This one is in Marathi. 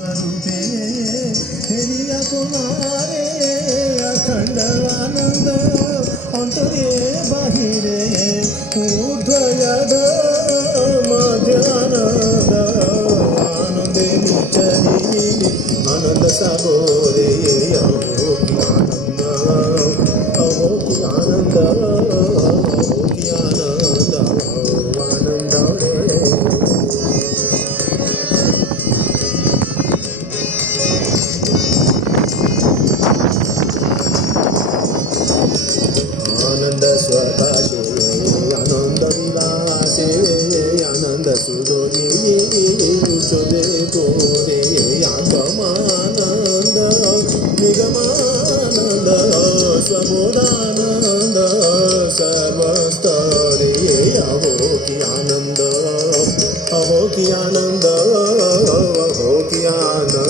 स्वरूपे फेरिया पुनारे अखंड आनंद अंतरे बाहिरे ऊर्ध्वयद मध्य आनंद आनंदे निचरी आनंद सागोरे अहो की आनंद अहो की आनंद अहो की आनंद आनंद रे आनंद स्वकाशे आनंद विलासे आनंद सुरोजी उचले गोरे आगमानंद निगमानंद स्वबोधानंद सर्वस्तरे अहो की आनंद अहो की आनंद अहो की आनंद